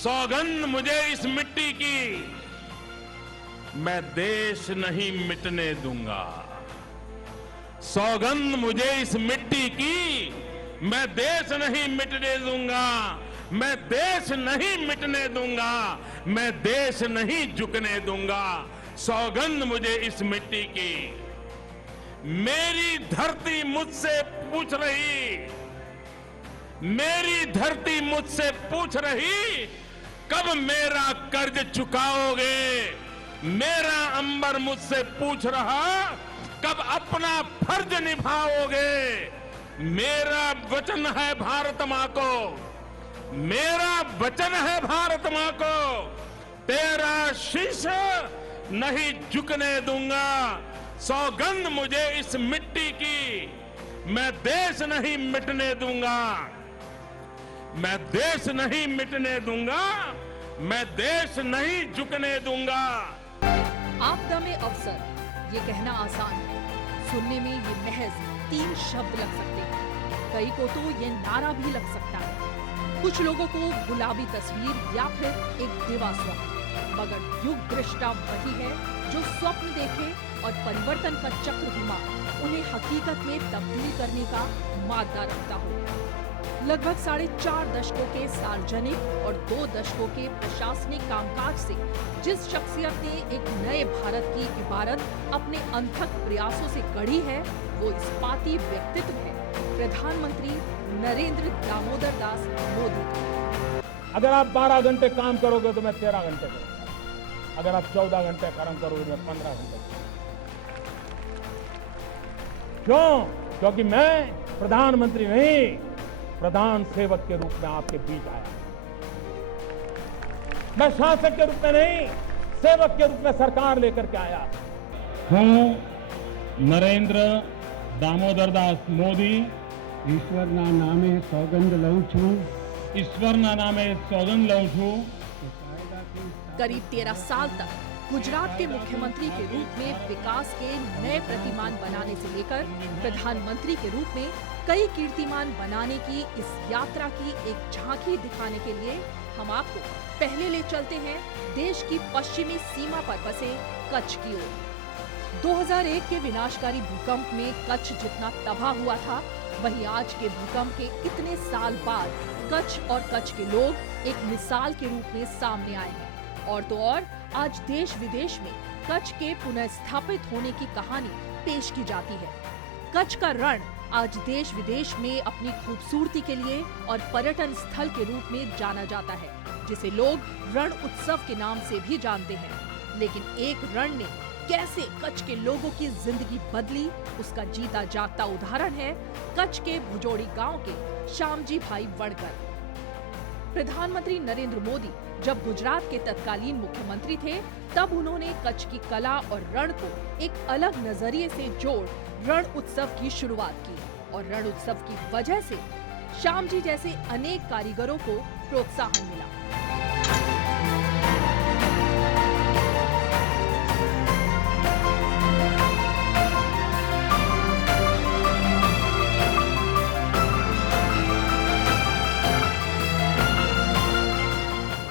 सौगंध मुझे इस मिट्टी की, मैं देश नहीं मिटने दूंगा। सौगंध मुझे इस मिट्टी की, मैं देश नहीं मिटने दूंगा। मैं देश नहीं मिटने दूंगा, मैं देश नहीं झुकने दूंगा। सौगंध मुझे इस मिट्टी की। मेरी धरती मुझसे पूछ रही, मेरी धरती मुझसे पूछ रही, कब मेरा कर्ज चुकाओगे। मेरा अंबर मुझसे पूछ रहा, कब अपना फर्ज निभाओगे। मेरा वचन है भारत मां को, मेरा वचन है भारत मां को, तेरा शीश नहीं झुकने दूंगा। सौगंध मुझे इस मिट्टी की, मैं देश नहीं मिटने दूंगा। मैं देश नहीं मिटने दूंगा, मैं देश नहीं झुकने दूंगा। आपदा में अवसर, ये कहना आसान है, सुनने में ये महज 3 शब्द लग सकते हैं। कई को तो ये नारा भी लग सकता है। कुछ लोगों को गुलाबी तस्वीर या फिर एक दिवा स्वप्न, मगर युग दृष्टा वही है जो स्वप्न देखे और परिवर्तन का चक्र घुमा उन्हें हकीकत में तब्दील करने का मादा रखता हो। लगभग 4.5 दशकों के सार्वजनिक और 2 दशकों के प्रशासनिक कामकाज से जिस शख्सियत ने एक नए भारत की इबारत अपने अनथक प्रयासों से गढ़ी है, वो इस्पाती व्यक्तित्व है प्रधानमंत्री नरेंद्र दामोदर दास मोदी। अगर आप 12 घंटे काम करोगे तो मैं 13 घंटे करूंगा। अगर आप 14 घंटे काम करोगे तो मैं 15 घंटे करूंगा। क्यों? क्योंकि मैं प्रधानमंत्री नहीं, प्रधान सेवक के रूप में आपके बीच आया। मैं शासक के रूप में नहीं, सेवक के रूप में सरकार लेकर के आया हूं। नरेंद्र दामोदर दास मोदी ઈશ્વરના નામે સોગંદ લઉં છું ઈશ્વરના નામે સોગંદ લઉં છું। करीब 13 साल तक गुजरात के मुख्यमंत्री के रूप में विकास के नए प्रतिमान बनाने से लेकर प्रधानमंत्री के रूप में कई कीर्तिमान बनाने की इस यात्रा की एक झांकी दिखाने के लिए हम आपको पहले ले चलते हैं देश की पश्चिमी सीमा पर बसे कच्छ की ओर। 2001 के विनाशकारी भूकंप में कच्छ जितना तबाह हुआ था, वहीं आज के भूकंप के इतने साल बाद कच्छ और कच्छ के लोग एक मिसाल के रूप में सामने आए हैं। और तो और आज देश विदेश में कच्छ के पुनः स्थापित होने की कहानी पेश की जाती है। कच्छ का रण आज देश विदेश में अपनी खूबसूरती के लिए और पर्यटन स्थल के रूप में जाना जाता है, जिसे लोग रण उत्सव के नाम से भी जानते हैं। लेकिन एक रण ने कैसे कच्छ के लोगों की जिंदगी बदली, उसका जीता जागता उदाहरण है कच्छ के भुजोड़ी गांव के श्यामजी भाई वणकर। प्रधानमंत्री नरेंद्र मोदी जब गुजरात के तत्कालीन मुख्यमंत्री थे, तब उन्होंने कच्छ की कला और रण को एक अलग नजरिए से जोड़ रण उत्सव की शुरुआत की और रण उत्सव की वजह से श्यामजी जैसे अनेक कारीगरों को प्रोत्साहन मिला।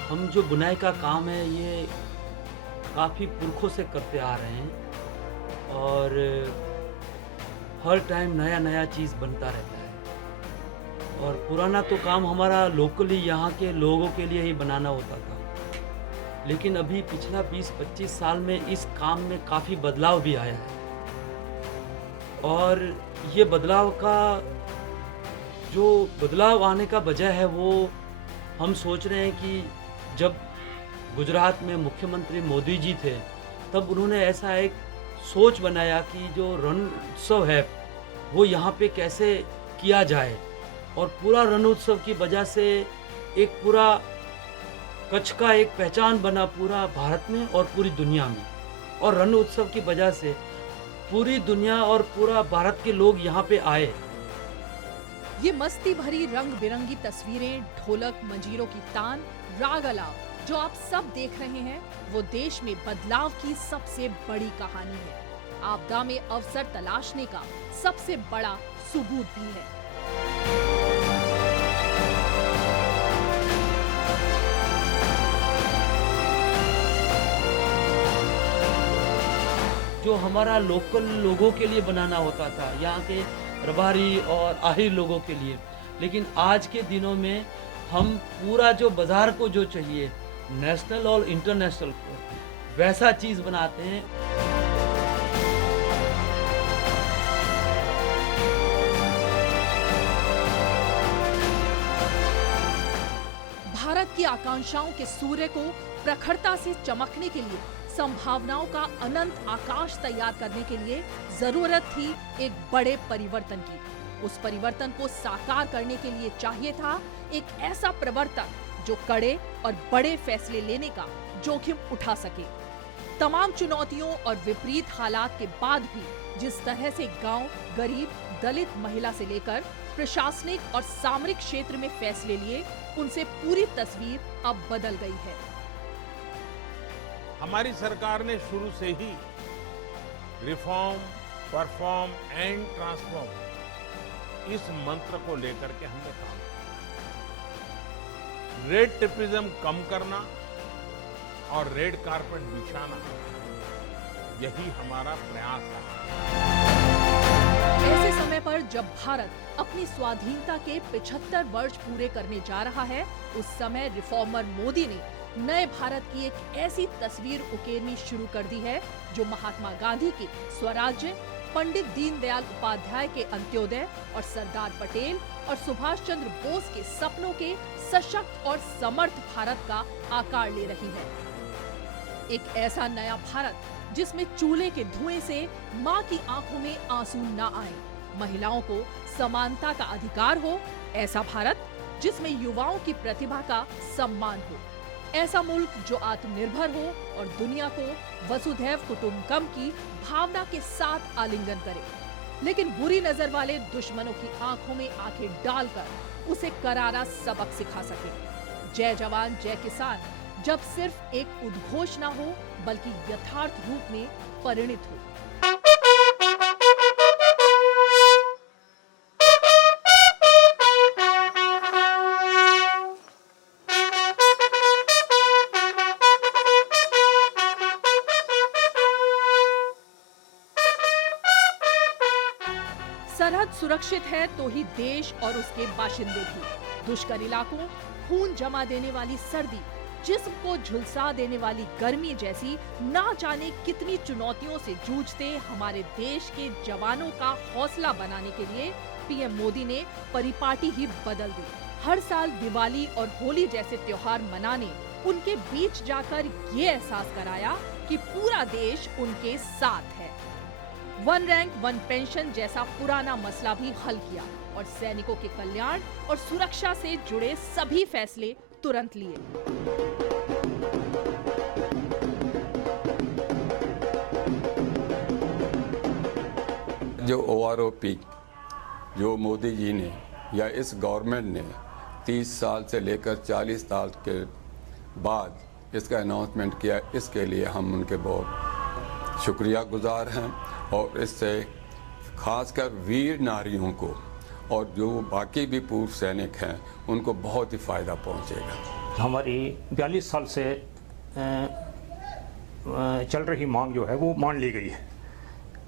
हम जो बुनाई का काम है ये काफ़ी पुरखों से करते आ रहे हैं और हर टाइम नया नया चीज़ बनता रहता है। और पुराना तो काम हमारा लोकली यहाँ के लोगों के लिए ही बनाना होता था, लेकिन अभी पिछला 20-25 साल में इस काम में काफ़ी बदलाव भी आया है। और ये बदलाव का जो बदलाव आने का वजह है वो हम सोच रहे हैं कि जब गुजरात में मुख्यमंत्री मोदी जी थे, तब उन्होंने ऐसा एक सोच बनाया कि जो रण उत्सव है वो यहाँ पे कैसे किया जाए। और पूरा रण उत्सव की वजह से एक पूरा कच्छ का एक पहचान बना पूरा भारत में और पूरी दुनिया में। और रण उत्सव की वजह से पूरी दुनिया और पूरा भारत के लोग यहाँ पे आए। ये मस्ती भरी रंग बिरंगी तस्वीरें, ढोलक मंजीरों की तान, राग अलाव जो आप सब देख रहे हैं, वो देश में बदलाव की सबसे बड़ी कहानी है। आपदा में अवसर तलाशने का सबसे बड़ा सबूत भी है। जो हमारा लोकल लोगों के लिए बनाना होता था, यहाँ के रबारी और आहिर लोगों के लिए। लेकिन आज के दिनों में हम पूरा जो बाज़ार को जो चाहिए, नेशनल और इंटरनेशनल को, वैसा चीज़ बनाते हैं। भारत की आकांक्षाओं के सूर्य को प्रखरता से चमकने के लिए, संभावनाओं का अनंत आकाश तैयार करने के लिए जरूरत थी एक बड़े परिवर्तन की। उस परिवर्तन को साकार करने के लिए चाहिए था एक ऐसा प्रवर्तक जो कड़े और बड़े फैसले लेने का जोखिम उठा सके। तमाम चुनौतियों और विपरीत हालात के बाद भी जिस तरह से गांव, गरीब, दलित महिला से लेकर प्रशासनिक और सामरिक क्षेत्र में फैसले लिए, उनसे पूरी तस्वीर अब बदल गई है। हमारी सरकार ने शुरू से ही रिफॉर्म, परफॉर्म एंड ट्रांसफॉर्म इस मंत्र को लेकर के हमने काम किया। रेड टेपिज्म कम करना और रेड कारपेट बिछाना, यही हमारा प्रयास है। ऐसे समय पर जब भारत अपनी स्वाधीनता के 75 वर्ष पूरे करने जा रहा है, उस समय रिफॉर्मर मोदी ने नए भारत की एक ऐसी तस्वीर उकेरनी शुरू कर दी है जो महात्मा गांधी के स्वराज्य, पंडित दीनदयाल उपाध्याय के अंत्योदय और सरदार पटेल और सुभाष चंद्र बोस के सपनों के सशक्त और समर्थ भारत का आकार ले रही है। एक ऐसा नया भारत जिसमें चूल्हे के धुएं से मां की आंखों में आंसू न आए, महिलाओं को समानता का अधिकार हो, ऐसा भारत जिसमें युवाओं की प्रतिभा का सम्मान हो, ऐसा मुल्क जो आत्मनिर्भर हो और दुनिया को वसुधैव कुटुंबकम की भावना के साथ आलिंगन करे, लेकिन बुरी नजर वाले दुश्मनों की आंखों में आंखें डालकर उसे करारा सबक सिखा सके। जय जवान जय किसान जब सिर्फ एक उद्घोष न हो बल्कि यथार्थ रूप में परिणित हो। सरहद सुरक्षित है तो ही देश और उसके बाशिंदे भी। दुष्कर इलाकों, खून जमा देने वाली सर्दी, जिस्म को झुलसा देने वाली गर्मी जैसी ना जाने कितनी चुनौतियों से जूझते हमारे देश के जवानों का हौसला बनाने के लिए पीएम मोदी ने परिपाटी ही बदल दी। हर साल दिवाली और होली जैसे त्योहार मनाने, उनके बीच जाकर ये एहसास कराया कि पूरा देश उनके साथ है। वन रैंक वन पेंशन जैसा पुराना मसला भी हल किया और सैनिकों के कल्याण और सुरक्षा से जुड़े सभी फैसले तुरंत लिए। जो OROP जो मोदी जी ने या इस गवर्नमेंट ने 30 साल से लेकर 40 साल के बाद इसका अनाउंसमेंट किया, इसके लिए हम उनके बहुत शुक्रिया गुजार हैं। और इससे खासकर वीर नारियों को और जो बाकी भी पूर्व सैनिक हैं उनको बहुत ही फ़ायदा पहुंचेगा। हमारी 42 साल से चल रही मांग जो है वो मान ली गई है।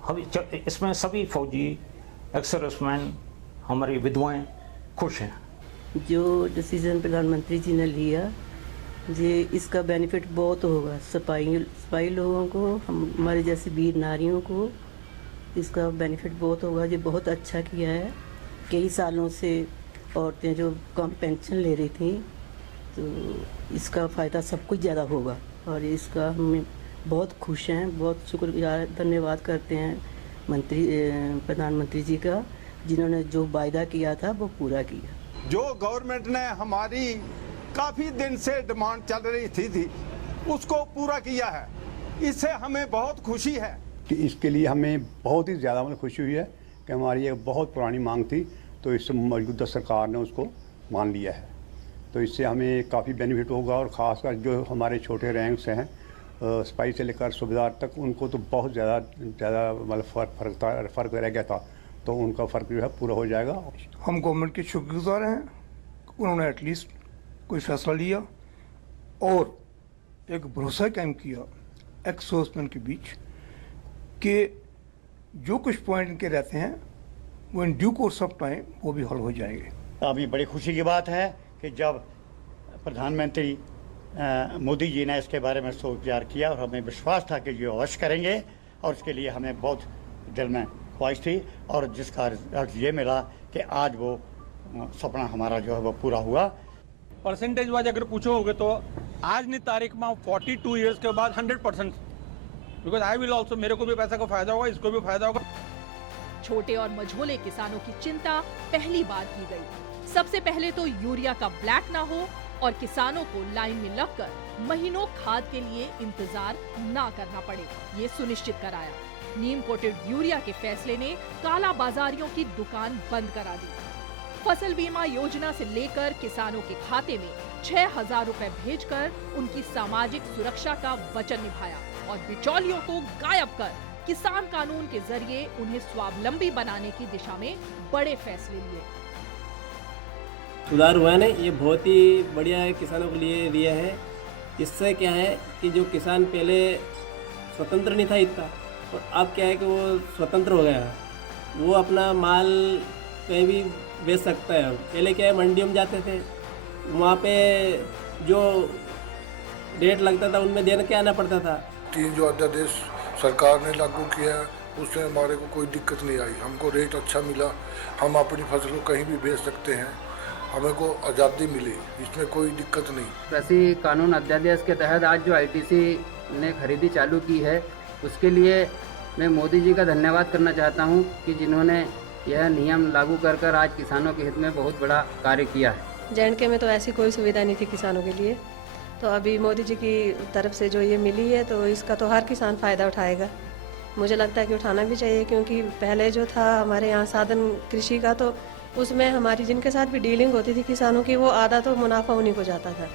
हम इसमें सभी फौजी, एक्स सर्विसमैन, हमारी विधवाएं खुश हैं। जो डिसीजन प्रधानमंत्री जी ने लिया, ये इसका बेनिफिट बहुत होगा सिपाही लोगों को, हमारे जैसे वीर नारियों को इसका बेनिफिट बहुत होगा। ये बहुत अच्छा किया है। कई सालों से औरतें जो कम पेंशन ले रही थी, तो इसका फ़ायदा सबको ज़्यादा होगा और इसका हम बहुत खुश हैं। बहुत शुक्रिया, धन्यवाद करते हैं प्रधानमंत्री जी का, जिन्होंने जो वायदा किया था वो पूरा किया। जो गवर्नमेंट ने हमारी काफ़ी दिन से डिमांड चल रही थी उसको पूरा किया है। इससे हमें बहुत खुशी है कि इसके लिए हमें बहुत ही ज़्यादा खुशी हुई है कि हमारी एक बहुत पुरानी मांग थी, तो इस मौजूदा सरकार ने उसको मान लिया है। तो इससे हमें काफ़ी बेनिफिट होगा और ख़ासकर जो हमारे छोटे रैंक्स हैं, सिपाही से लेकर सूबेदार तक, उनको तो बहुत ज़्यादा मतलब फ़र्क रह गया था, तो उनका फ़र्क जो है पूरा हो जाएगा। हम गवर्नमेंट के शुक्रगुजार हैं, उन्होंने एटलीस्ट कोई फैसला लिया और एक भरोसा कायम किया एक्स सर्विसमैन के बीच कि जो कुछ पॉइंट इनके रहते हैं वो in due course of time वो भी हल हो जाएंगे। अभी बड़ी खुशी की बात है कि जब प्रधानमंत्री मोदी जी ने इसके बारे में सोच विचार किया और हमें विश्वास था कि जो अवश्य करेंगे, और उसके लिए हमें बहुत दिल में ख्वाहिश थी, और जिसका रिजल्ट ये मिला कि आज वो सपना हमारा जो है वो पूरा हुआ। परसेंटेज वाइज अगर पूछोगे तो आज की तारीख में 42 ईयर्स के बाद 100%, बिकॉज आई विल ऑल्सो, मेरे को भी पैसा का फायदा होगा, इसको भी फायदा होगा। छोटे और मझोले किसानों की चिंता पहली बार की गई। सबसे पहले तो यूरिया का ब्लैक ना हो और किसानों को लाइन में लगकर महीनों खाद के लिए इंतजार ना करना पड़े, ये सुनिश्चित कराया। नीम कोटेड यूरिया के फैसले ने काला बाजारियों की दुकान बंद करा दी। फसल बीमा योजना से लेकर किसानों के खाते में 6,000 रुपए भेजकर उनकी सामाजिक सुरक्षा का वचन निभाया और बिचौलियों को गायब कर किसान कानून के जरिए उन्हें स्वावलंबी बनाने की दिशा में बड़े फैसले लिए। सुधार हुआ है, ये बहुत ही बढ़िया है, किसानों के लिए दिया है। इससे क्या है कि जो किसान पहले स्वतंत्र नहीं था इतना, और अब क्या है कि वो स्वतंत्र हो गया, वो अपना माल कहीं भी बेच सकता है। पहले क्या है, मंडियों में जाते थे, वहाँ पे जो रेट लगता था उनमें देने के आना पड़ता था। 3 जो अध्यादेश सरकार ने लागू किया है उससे हमारे को कोई दिक्कत नहीं आई, हमको रेट अच्छा मिला, हम अपनी फसल को कहीं भी बेच सकते हैं, हमें को आज़ादी मिली, इसमें कोई दिक्कत नहीं। कृषि कानून अध्यादेश के तहत आज जो आईटीसी ने खरीदी चालू की है, उसके लिए मैं मोदी जी का धन्यवाद करना चाहता हूं कि जिन्होंने यह नियम लागू कर आज किसानों के हित में बहुत बड़ा कार्य किया है। J&K में तो ऐसी कोई सुविधा नहीं थी किसानों के लिए, तो अभी मोदी जी की तरफ से जो ये मिली है तो इसका तो हर किसान फ़ायदा उठाएगा। मुझे लगता है कि उठाना भी चाहिए, क्योंकि पहले जो था हमारे यहाँ साधन कृषि का, तो उसमें हमारी जिनके साथ भी डीलिंग होती थी किसानों की, वो आधा तो मुनाफा उन्हीं को जाता था।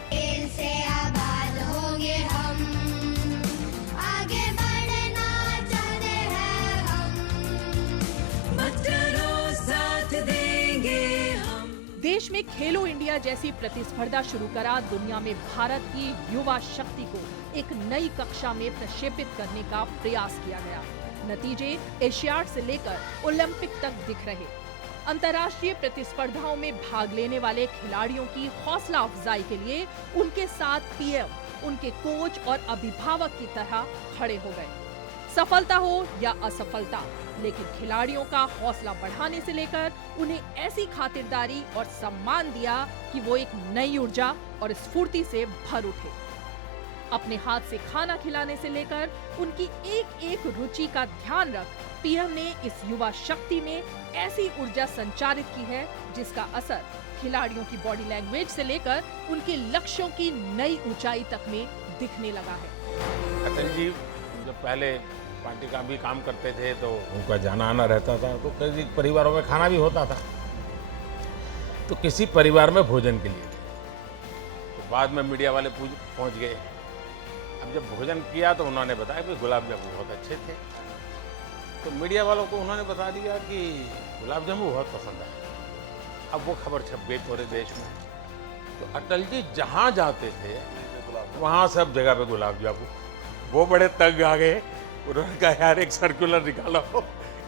देश में खेलो इंडिया जैसी प्रतिस्पर्धा शुरू करा दुनिया में भारत की युवा शक्ति को एक नई कक्षा में प्रक्षेपित करने का प्रयास किया गया। नतीजे एशियाड से लेकर ओलंपिक तक दिख रहे। अंतर्राष्ट्रीय प्रतिस्पर्धाओं में भाग लेने वाले खिलाड़ियों की हौसला अफजाई के लिए उनके साथ पीएम उनके कोच और अभिभावक की तरह खड़े हो गए। सफलता हो या असफलता, लेकिन खिलाड़ियों का हौसला बढ़ाने से लेकर उन्हें ऐसी खातिरदारी और सम्मान दिया कि वो एक नई ऊर्जा और स्फूर्ति से भर उठे। अपने हाथ से खाना खिलाने से लेकर उनकी एक एक रुचि का ध्यान रख पीएम ने इस युवा शक्ति में ऐसी ऊर्जा संचारित की है जिसका असर खिलाड़ियों की बॉडी लैंग्वेज से लेकर उनके लक्ष्यों की नई ऊंचाई तक में दिखने लगा है। अटल जी जब पहले पार्टी का भी काम करते थे तो उनका जाना आना रहता था, तो कई परिवारों में खाना भी होता था, तो किसी परिवार में भोजन के लिए तो बाद में मीडिया वाले पहुंच गए। अब जब भोजन किया तो उन्होंने बताया कि गुलाब जामुन बहुत अच्छे थे, तो मीडिया वालों को उन्होंने बता दिया कि गुलाब जामुन बहुत पसंद है। अब वो खबर छप गई पूरे देश में, तो अटल जी जहाँ जाते थे वहाँ सब जगह पे गुलाब जामुन। वो बड़े तंग आ गए, उन्होंने कहा यार एक सर्कुलर निकालो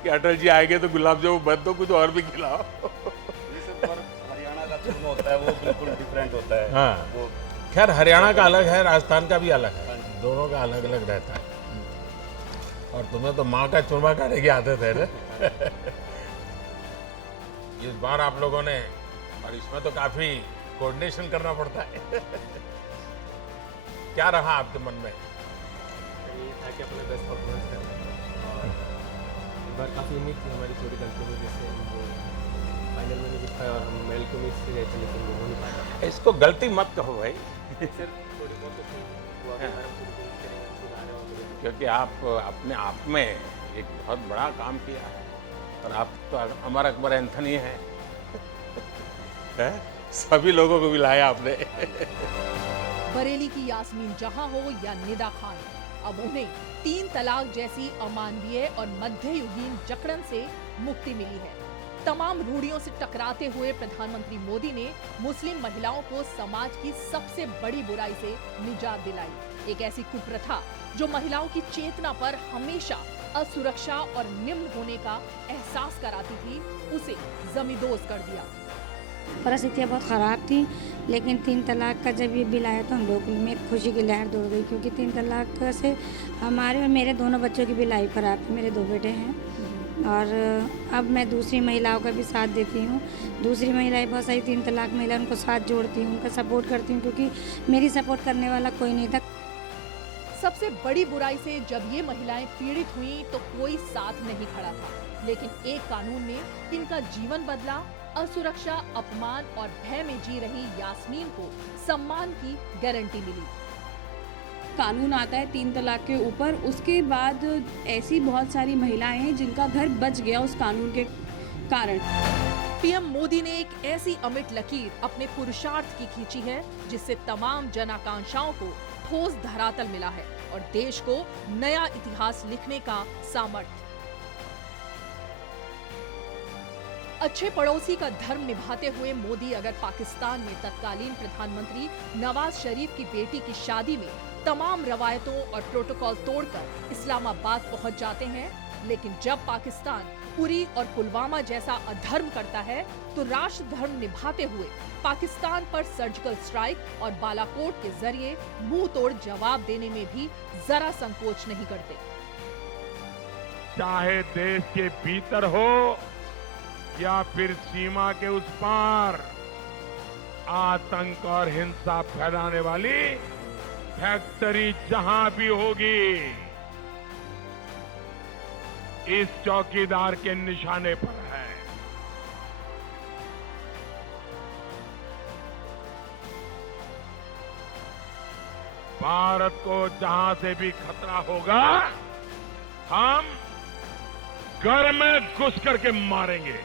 कि अटल जी आएंगे तो गुलाब जामुन बंद दो, कुछ और भी खिलाओ। हरियाणा का चूरमा होता है वो बिल्कुल डिफरेंट होता है। हाँ, खैर हरियाणा का अलग है, राजस्थान का भी अलग है, दोनों का अलग अलग रहता है। और तुम्हें तो माँ का चूरमा खाने की आदत है ना। इस बार आप लोगों ने, और इसमें तो काफी कोऑर्डिनेशन करना पड़ता है। क्या रहा आपके मन में? ताकि अपने बेस्ट परफॉर्मेंस करें, और इस बार काफ़ी उम्मीद थी हमारी छोटी कंट्री में, जैसे हम वो फाइनल में दिखाया और हम मेल को मिस गए थे, लेकिन वो हो नहीं पाया। इसको गलती मत कहो भाई। सिर्फ थोड़ी बहुत क्योंकि आप अपने आप में एक बहुत बड़ा काम किया है, और आप तो अमर अकबर एंथनी है। सभी लोगों को मिलाया आपने। बरेली की यास्मीन जहां हो या निदा खान, अब उन्हें 3 तलाक जैसी अमानवीय और मध्ययुगीन जकड़न से मुक्ति मिली है। तमाम रूढ़ियों से टकराते हुए प्रधानमंत्री मोदी ने मुस्लिम महिलाओं को समाज की सबसे बड़ी बुराई से निजात दिलाई। एक ऐसी कुप्रथा जो महिलाओं की चेतना पर हमेशा असुरक्षा और निम्न होने का एहसास कराती थी, उसे जमींदोज कर दिया। परिस्थितियाँ बहुत ख़राब थी, लेकिन 3 तलाक का जब ये बिल आया तो हम लोग में खुशी की लहर दौड़ गई, क्योंकि 3 तलाक से हमारे और मेरे दोनों बच्चों की भी लाइफ ख़राब थी। मेरे 2 बेटे हैं और अब मैं दूसरी महिलाओं का भी साथ देती हूँ। दूसरी महिलाएं बहुत सारी 3 तलाक महिला, उनको साथ जोड़ती हूँ, उनका सपोर्ट करती हूँ, क्योंकि मेरी सपोर्ट करने वाला कोई नहीं था। सबसे बड़ी बुराई से जब ये महिलाएं पीड़ित हुईं तो कोई साथ नहीं खड़ा था, लेकिन एक कानून ने इनका जीवन बदला। असुरक्षा, अपमान और भय में जी रही यास्मीन को सम्मान की गारंटी मिली। कानून आता है 3 तलाक के ऊपर, उसके बाद ऐसी बहुत सारी महिलाएं हैं जिनका घर बच गया उस कानून के कारण। पीएम मोदी ने एक ऐसी अमिट लकीर अपने पुरुषार्थ की खींची है जिससे तमाम जन आकांक्षाओं को ठोस धरातल मिला है और देश को नया इतिहास लिखने का सामर्थ्य। अच्छे पड़ोसी का धर्म निभाते हुए मोदी अगर पाकिस्तान में तत्कालीन प्रधानमंत्री नवाज शरीफ की बेटी की शादी में तमाम रवायतों और प्रोटोकॉल तोड़कर इस्लामाबाद पहुंच जाते हैं, लेकिन जब पाकिस्तान उरी और पुलवामा जैसा अधर्म करता है तो राष्ट्र धर्म निभाते हुए पाकिस्तान पर सर्जिकल स्ट्राइक और बालाकोट के जरिए मुंह तोड़ जवाब देने में भी जरा संकोच नहीं करते। चाहे देश के भीतर हो या फिर सीमा के उस पार, आतंक और हिंसा फैलाने वाली फैक्ट्री जहां भी होगी, इस चौकीदार के निशाने पर है। भारत को जहां से भी खतरा होगा, हम घर में घुस करके मारेंगे।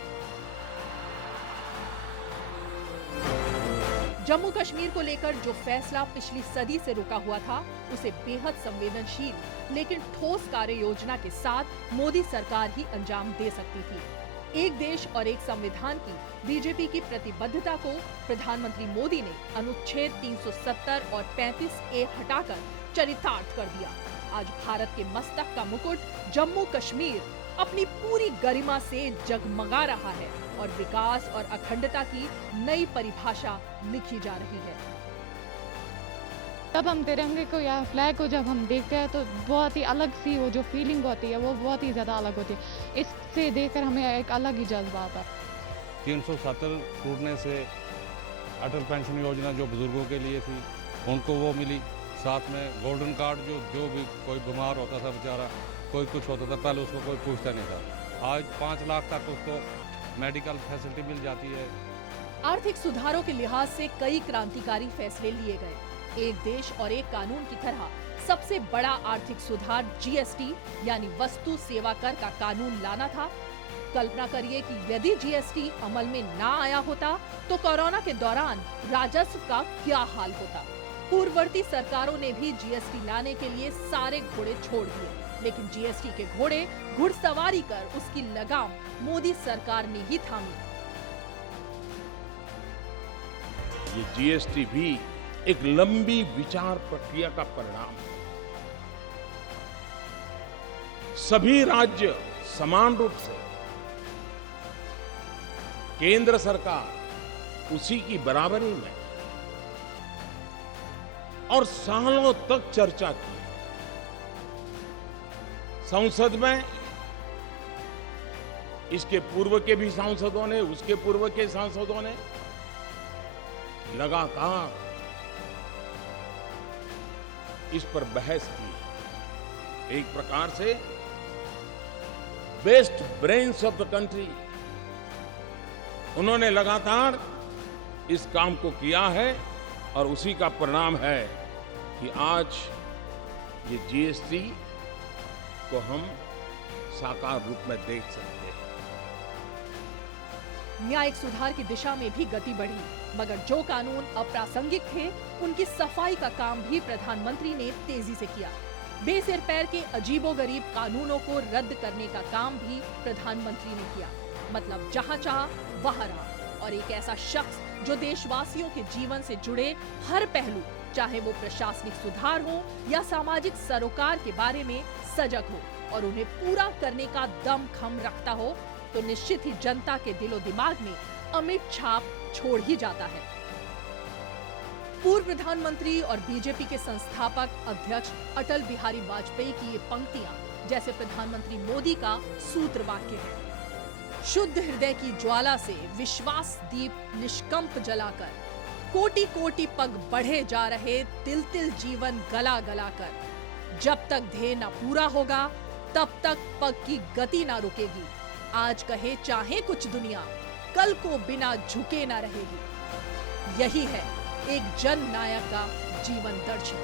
जम्मू कश्मीर को लेकर जो फैसला पिछली सदी से रुका हुआ था, उसे बेहद संवेदनशील लेकिन ठोस कार्य योजना के साथ मोदी सरकार ही अंजाम दे सकती थी। एक देश और एक संविधान की बीजेपी की प्रतिबद्धता को प्रधानमंत्री मोदी ने अनुच्छेद 370 और 35A हटाकर चरितार्थ कर दिया। आज भारत के मस्तक का मुकुट जम्मू कश्मीर अपनी पूरी गरिमा से जगमगा रहा है और विकास और अखंडता की नई परिभाषा लिखी जा रही है। तब हम तिरंगे को या फ्लैग को जब हम देखते हैं तो बहुत ही अलग सी वो जो फीलिंग होती है वो बहुत ही ज़्यादा अलग होती है। इससे देखकर हमें एक अलग ही जज्बा आता है। 370 टूटने से अटल पेंशन योजना जो बुजुर्गों के लिए थी उनको वो मिली, साथ में गोल्डन कार्ड जो भी कोई बीमार होता था बेचारा, कोई कुछ होता था, पहले उसको कोई पूछता नहीं था। आज 5 लाख तक उसको मेडिकल फैसिलिटी मिल जाती है। आर्थिक सुधारों के लिहाज से कई क्रांतिकारी फैसले लिए गए। एक देश और एक कानून की तरह सबसे बड़ा आर्थिक सुधार जीएसटी यानी वस्तु सेवा कर का कानून लाना था। कल्पना करिए कि यदि जीएसटी अमल में ना आया होता तो कोरोना के दौरान राजस्व का क्या हाल होता। पूर्ववर्ती सरकारों ने भी जीएसटी लाने के लिए सारे घोड़े छोड़ दिए, लेकिन जीएसटी के घोड़े घुड़सवारी कर उसकी लगाम मोदी सरकार ने ही थामी। ये जीएसटी भी एक लंबी विचार प्रक्रिया का परिणाम है। सभी राज्य समान रूप से केंद्र सरकार उसी की बराबरी में और सालों तक चर्चा की। संसद में इसके पूर्व के भी सांसदों ने, उसके पूर्व के सांसदों ने लगातार इस पर बहस की। एक प्रकार से best brains of the country उन्होंने लगातार इस काम को किया है और उसी का परिणाम है कि आज ये जीएसटी को हम साकार रूप में देख सकते हैं। न्यायिक सुधार की दिशा में भी गति बढ़ी, मगर जो कानून अप्रासंगिक थे उनकी सफाई का काम भी प्रधानमंत्री ने तेजी से किया। बेसिर पैर के अजीबोगरीब कानूनों को रद्द करने का काम भी प्रधानमंत्री ने किया। मतलब जहां चाहा वहां रहा, और एक ऐसा शख्स जो देशवासियों के जीवन से जुड़े हर पहलू, चाहे वो प्रशासनिक सुधार हो या सामाजिक सरोकार के बारे में सजग हो और उन्हें पूरा करने का दम खम रखता हो तो निश्चित ही जनता के दिलो दिमाग में अमिट छाप छोड़ ही जाता है। पूर्व प्रधानमंत्री और बीजेपी के संस्थापक अध्यक्ष अटल बिहारी वाजपेयी की ये पंक्तियां जैसे प्रधानमंत्री मोदी का सूत्र वाक्य है। शुद्ध हृदय की ज्वाला से विश्वास दीप निष्कंप जलाकर कोटि कोटि पग बढ़े जा रहे तिल तिल जीवन गला गला कर। जब तक ध्येय न पूरा होगा तब तक पग की गति न रुकेगी। आज कहे चाहे कुछ दुनिया, कल को बिना झुके न रहेगी। यही है एक जन नायक का जीवन दर्शन।